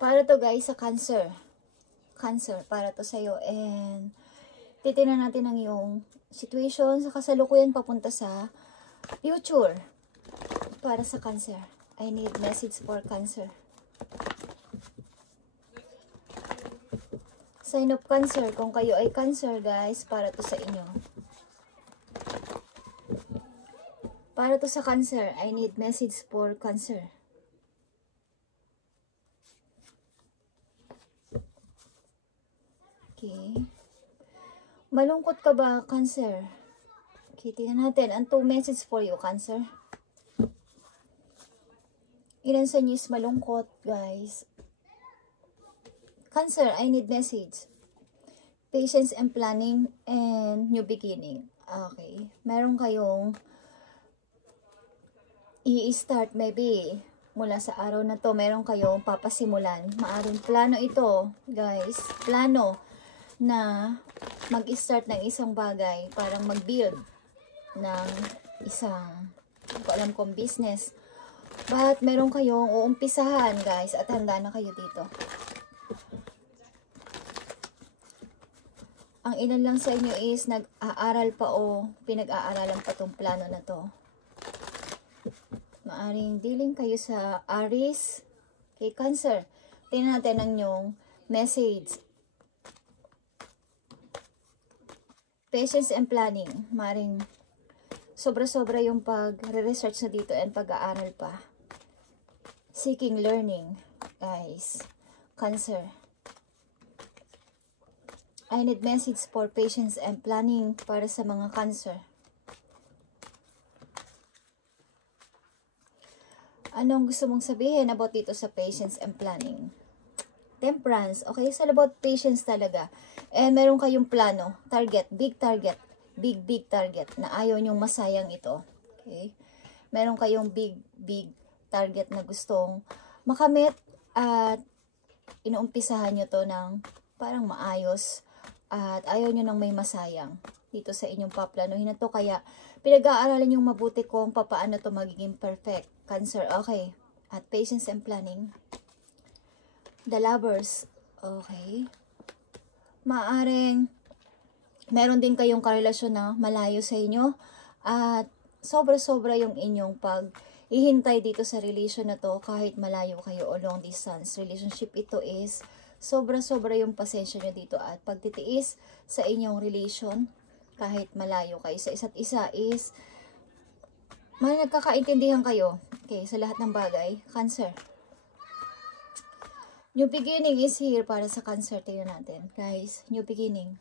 Para to guys sa Cancer. Cancer, para to sa'yo. And titingnan natin ang iyong situation sa kasalukuyan papunta sa future. Para sa Cancer. I need message for Cancer. Sign of Cancer. Kung kayo ay Cancer guys, para to sa inyo. Para to sa Cancer, I need message for Cancer. Okay. Malungkot ka ba, Cancer? Okay, tingnan natin. Ang 2 message for you, Cancer. Ilan sa inyo is malungkot, guys? Cancer, I need message. Patience and planning and new beginning. Okay. Meron kayong i-start maybe mula sa araw na to. Meron kayong papasimulan. Maaring plano ito, guys. Plano na mag-start ng isang bagay. Parang mag-build ng isang, hindi ko alam kung business. But meron kayong uumpisahan, guys. At handa na kayo dito. Ang ilan lang sa inyo is nag-aaral pa o pinag-aaralan pa tong plano na to. Maaring dealing kayo sa Aries. Okay, Cancer. Tingnan natin ang inyong message. Patience and planning. Maaring sobra-sobra yung pag-research na dito and pag-aaral pa. Seeking learning, guys. Cancer. I need message for patience and planning para sa mga Cancer. Anong gusto mong sabihin about dito sa patience and planning? Temperance. Okay, so about patience talaga. And meron kayong plano, target, big target, big target na ayaw nyong masayang ito. Okay? Meron kayong big target na gustong makamit at inuumpisahan nyo to ng parang maayos at ayaw nyo nang may masayang dito sa inyong paplanuhin na to. Kaya pinag-aaralan yung mabuti kung paano to magiging perfect. Cancer, okay. At patience and planning. The Lovers, okay. Maaring meron din kayong karelasyon na malayo sa inyo at sobra-sobra yung inyong pag-ihintay dito sa relation na to kahit malayo kayo o long distance relationship. Ito is sobra-sobra yung pasensya nyo dito at pagtitiis sa inyong relation kahit malayo kayo sa isa't isa is nagkakaintindihan kayo. Okay, sa lahat ng bagay. Cancer. New beginning is here para sa Cancer. Tingnan natin. Guys, new beginning.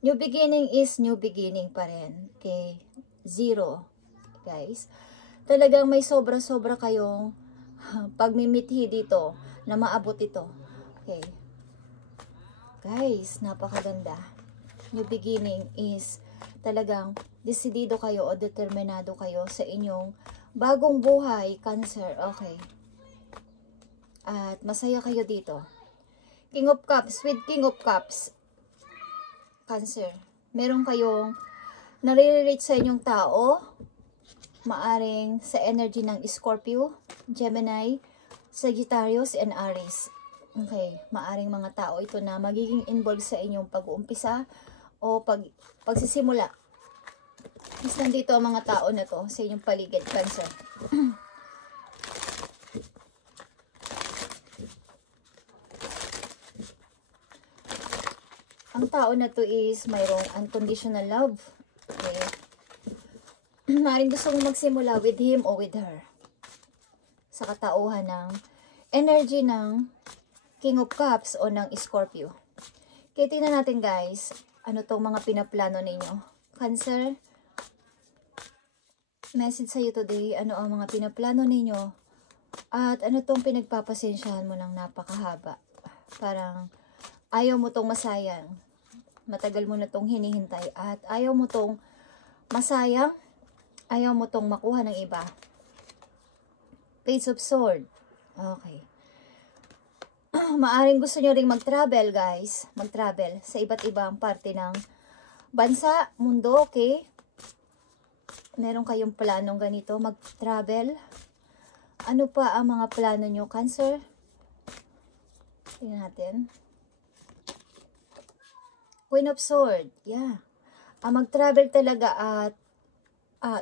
New beginning is new beginning pa rin. Okay, 0. Guys, talagang may sobra-sobra kayong pagmimithi dito na maabot ito. Okay. Guys, napakaganda. New beginning is talagang desidido kayo o determinado kayo sa inyong bagong buhay, Cancer. Okay. At masaya kayo dito. King of Cups, with King of Cups, Cancer. Meron kayong nare-relate sa inyong tao. Maaring sa energy ng Scorpio, Gemini, Sagittarius, and Aries. Okay, maaring mga tao ito na magiging involved sa inyong pag-uumpisa o pagsisimula. Is nandito ang mga tao na to sa inyong paligid, Cancer. Ang tao na to is mayroong unconditional love. Okay. Maaring gusto mong magsimula with him o with her. Sa katauhan ng energy ng King of Cups o ng Scorpio. Kaya tingnan natin guys, ano tong mga pinaplano ninyo. Cancer, message sa'yo today, ano ang mga pinaplano ninyo at ano tong pinagpapasensyahan mo ng napakahaba. Parang ayaw mo tong masayang, matagal mo na tong hinihintay at ayaw mo tong masayang, ayaw mo tong makuha ng iba. Page of Sword, okay. Maaring gusto nyo ring mag-travel guys, mag-travel sa iba't ibang parte ng bansa, mundo, okay. Meron kayong planong ganito, mag-travel. Ano pa ang mga plano nyo, Cancer? Tingnan natin. Queen of Swords. Yeah. Mag-travel talaga at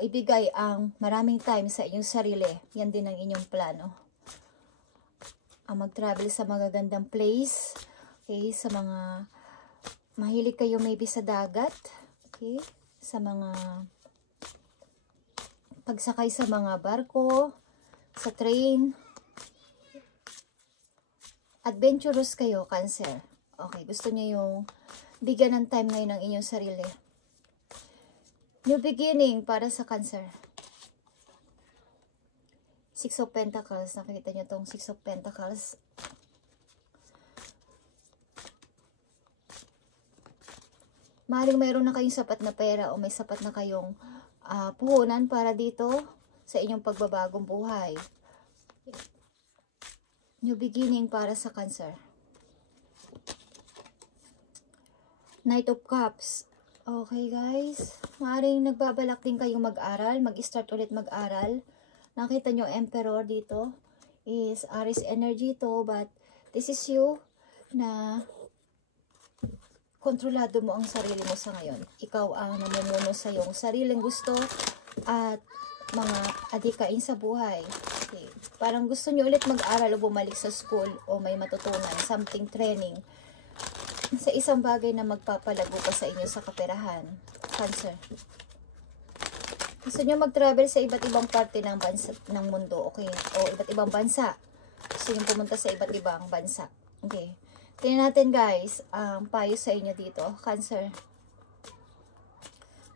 ibigay ang maraming time sa inyong sarili. Yan din ang inyong plano. Mag-travel sa magagandang place. Okay, sa mga mahilig kayo maybe sa dagat. Okay, sa mga pagsakay sa mga barko, sa train. Adventurous kayo, Cancer. Okay, gusto niyo yung bigyan ng time ngayon ng inyong sarili. New beginning para sa Cancer. Six of Pentacles. Nakikita nyo tong Six of Pentacles. Maaaring mayroon na kayong sapat na pera o may sapat na kayong puhunan para dito sa inyong pagbabagong buhay. New beginning para sa Cancer. Knight of Cups. Okay guys, maaaring nagbabalak din kayong mag-aral, mag-start ulit mag-aral. Nakita nyo Emperor dito is Aries energy to, but this is you na kontrolado mo ang sarili mo sa ngayon. Ikaw ang namumuno sa iyong sariling gusto at mga adikain sa buhay. Okay. Parang gusto nyo ulit mag-aral o bumalik sa school o may matutunan, something training sa isang bagay na magpapalago pa sa inyo sa kaperahan. Cancer. Gusto nyo mag-travel sa iba't ibang parte ng bansa, ng mundo, okay? O iba't ibang bansa. Gusto nyo pumunta sa iba't ibang bansa. Okay. Tingnan natin guys, ang payo sa inyo dito, Cancer.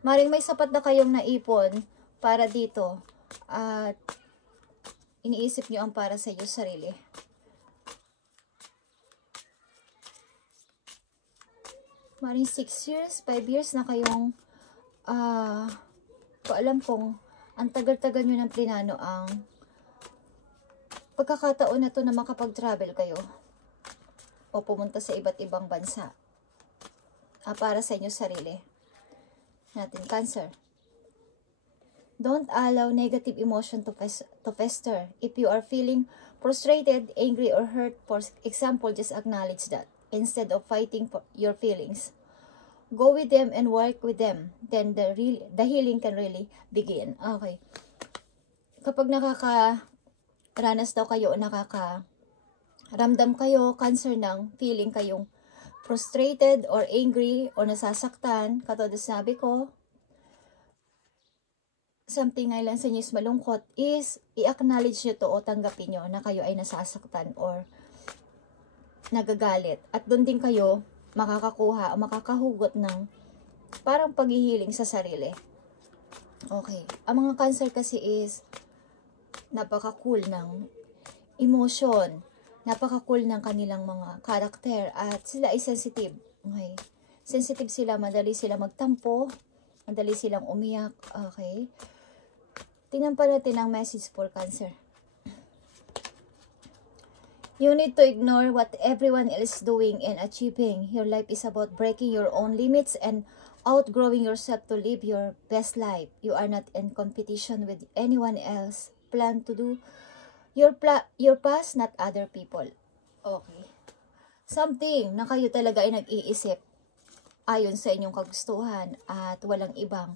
Maring may sapat na kayong naipon para dito at iniisip nyo ang para sa inyo sarili. Maring 6 years, 5 years na kayong alam kong ang tagal-tagal nyo ng plinano ang pagkakataon na to na makapag-travel kayo o pumunta sa iba't ibang bansa para sa inyo sarili. Natin, Cancer. Don't allow negative emotion to fester. If you are feeling frustrated, angry, or hurt, for example, just acknowledge that. Instead of fighting for your feelings, go with them and work with them. Then the healing can really begin. Okay. Kapag nakakaranas daw kayo o nakakaramdam kayo, Cancer, ng feeling kayong frustrated or angry o nasasaktan, katulad sabi ko, something na lang sa inyo is malungkot, is i-acknowledge nyo to o tanggapin nyo na kayo ay nasasaktan or nagagalit. At doon din kayo makakakuha o makakahugot ng parang paghihiling sa sarili. Okay. Ang mga Cancer kasi is napaka-cool ng emotion. Napaka-cool ng kanilang mga karakter. At sila ay sensitive. Okay. Sensitive sila. Madali sila magtampo. Madali silang umiyak. Okay. Tingnan pa natin ang message for Cancer. You need to ignore what everyone else is doing and achieving. Your life is about breaking your own limits and outgrowing yourself to live your best life. You are not in competition with anyone else. Plan to do your past, not other people. Okay. Something na kayo talaga ay nag-iisip ayon sa inyong kagustuhan at walang iba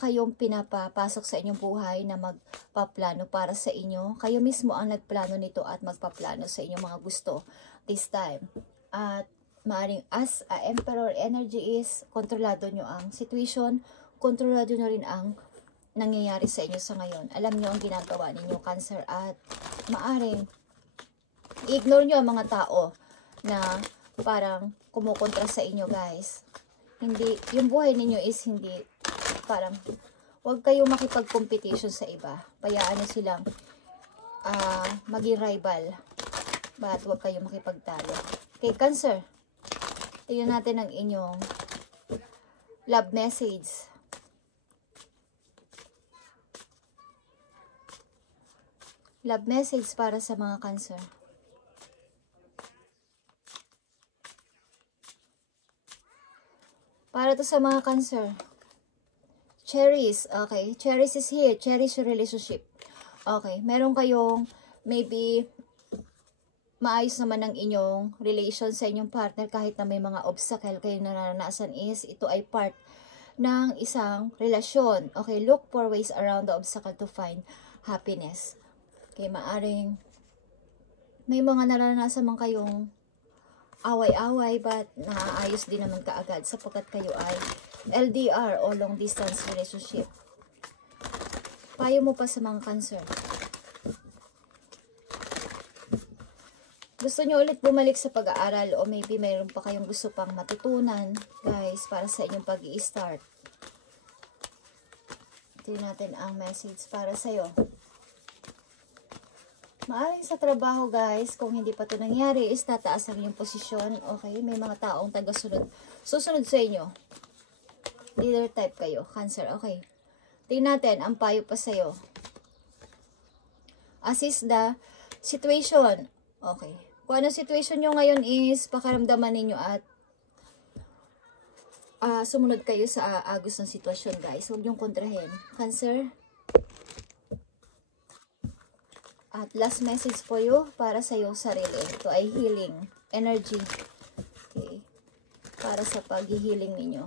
kayong pinapapasok sa inyong buhay na magpaplano para sa inyo. Kayo mismo ang nagplano nito at magpaplano sa inyong mga gusto this time. At maaring as Emperor energy is, kontrolado nyo ang situation, kontrolado nyo rin ang nangyayari sa inyo sa ngayon. Alam nyo ang ginagawa ninyo, Cancer, at maaring i-ignore nyo ang mga tao na parang kumukontra sa inyo, guys. Hindi, yung buhay ninyo is hindi parang, huwag kayong makipag-competition sa iba. Payaan nyo silang maging rival. But huwag kayong makipagtalo. Okay, Cancer. Tingnan natin ang inyong love message. Love message para sa mga Cancer. Para to sa mga Cancer. Cherish, okay. Cherish is here. Cherish your relationship. Okay. Meron kayong maybe maayos naman ang inyong relation sa inyong partner kahit na may mga obstacle kayo naranasan is ito ay part ng isang relasyon. Okay, look for ways around the obstacle to find happiness. Okay, maaring may mga naranasan man kayong away-away but naaayos din naman kaagad sapagkat kayo ay LDR o long distance relationship. Payo mo pa sa mga Cancer. Gusto nyo ulit bumalik sa pag-aaral o maybe mayroon pa kayong gusto pang matutunan, guys, para sa inyong pag-i-start. Tingnan natin ang message para sa'yo. Maaring sa trabaho, guys, kung hindi pa ito nangyari, is tataas ang inyong posisyon. Okay, may mga taong tagasunod. Susunod sa inyo. Leader type kayo, Cancer. Okay. Tingnan natin ang payo pa sa'yo. Assist the situation. Okay. Kung ano situation nyo ngayon is pakiramdaman ninyo at sumunod kayo sa agos ng sitwasyon, guys. Huwag nyong kontrahin. Cancer. At last message po yun para sa iyong sarili. Ito ay healing energy. Okay. Para sa pag-healing ninyo.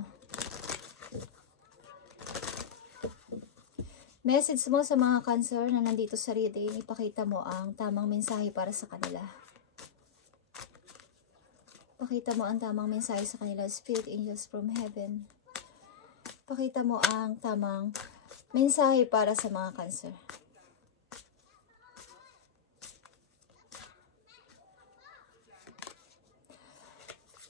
Message mo sa mga Cancer na nandito sa reading, ipakita mo ang tamang mensahe para sa kanila. Pakita mo ang tamang mensahe sa kanila, Spirit Angels from Heaven. Pakita mo ang tamang mensahe para sa mga Cancer.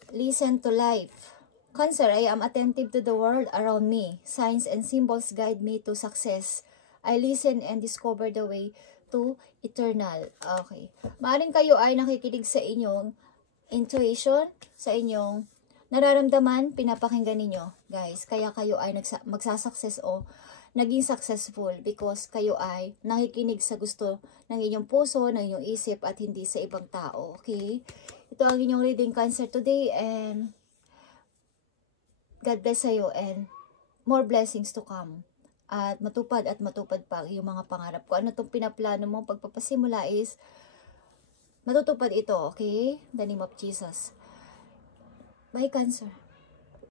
Listen to life. Cancer, I am attentive to the world around me. Signs and symbols guide me to success. I listen and discover the way to eternal. Okay. Maaring kayo ay nakikinig sa inyong intuition, sa inyong nararamdaman, pinapakinggan ninyo, guys. Kaya kayo ay magsasucess o naging successful because kayo ay nakikinig sa gusto ng inyong puso, ng inyong isip at hindi sa ibang tao. Okay? Ito ang inyong reading, Cancer, today, and God bless sa'yo and more blessings to come. At matupad pa yung mga pangarap ko. Ano itong pinaplano mo pagpapasimula is matutupad ito, okay? In the name of Jesus. Bye, Cancer.